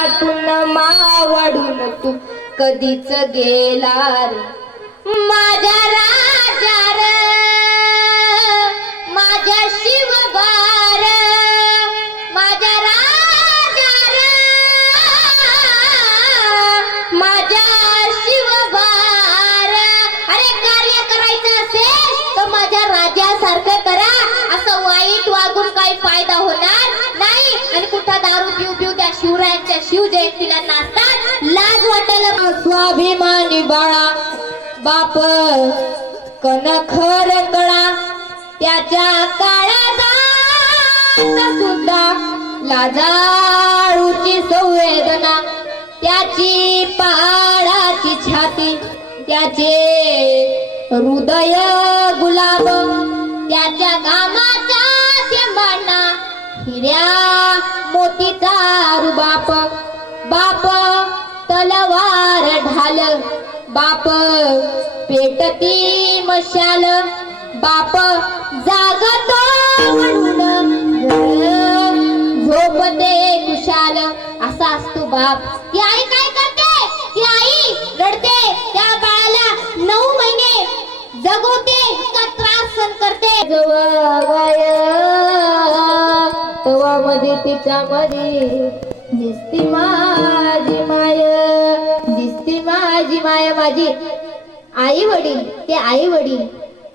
वाटून मावडून तू कधीच गेला रे? माझ्या राजा रे माझ्या शिवजयंतीला नाचतात. लाज वाटेल स्वाभिमानी बाळा बाप कणखर कळा त्याच्या काळाचा सुद्धा लाजाळूची संवेदना त्याची पहाडाची छाती त्याचे हृदय गुलाब त्याच्या घामाच्या मांडा हिऱ्या मोती दारू बाप. बाप तलवार ढाल. बाप पेटती मशाल. बाप जागतो म्हणून झोपते कुशाल असा असतो बाप. ती आई काय करते? ती आई रडते. त्या बाळाला नऊ महिने जगवते का त्रास सहन करते. जेव्हा मध्ये तिच्या मध्ये दिसती माझी माय दिसती माझी माय माझी आई वडील ते आई वडील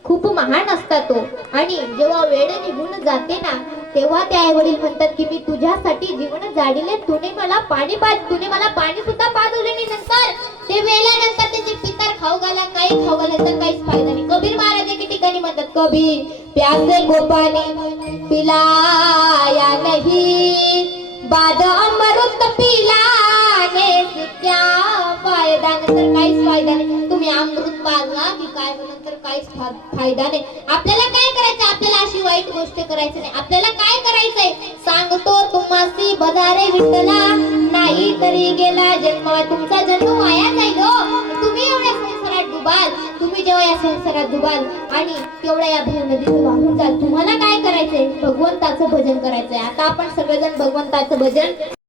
खूप महान असतात तो. आणि जेव्हा वेळ निघून जाते ना तेव्हा ते आई वडील म्हणतात की मी तुझ्यासाठी जीवन जाडिले तुने मला पाणी पाज तुने मला पाणी सुद्धा पाजवले आणि नंतर. ते वेल्यानंतर त्याचे पितर खाऊ घाला काही खाऊ घाला तर काहीच फायदा नाही. कबीर महाराज एके ठिकाणी म्हणतात कबीर प्यासे गोपाने पाणी पिलाया फायदा काहीच फायदा नाही. तुम्ही अमृत पाजला की काय काहीच फायदा नाही. आपल्याला काय करायचं? आपल्याला अशी वाईट गोष्ट करायची नाही. आपल्याला काय करायचंय? सांगतो तुम्हासी बजारे विठला नाही तरी गेला जन्म. तुमचा जन्म वाया जाईल हो तुम्ही एवढ्या संसारात डुबाल. तुम्ही जेव्हा या संसारात डुबाल आणि तेवढ्या या भीम नदीत वाहून जाल तुम्हाला काय करायचंय? भगवंताचं भजन करायचंय. आता आपण सगळेजण भगवंताचं भजन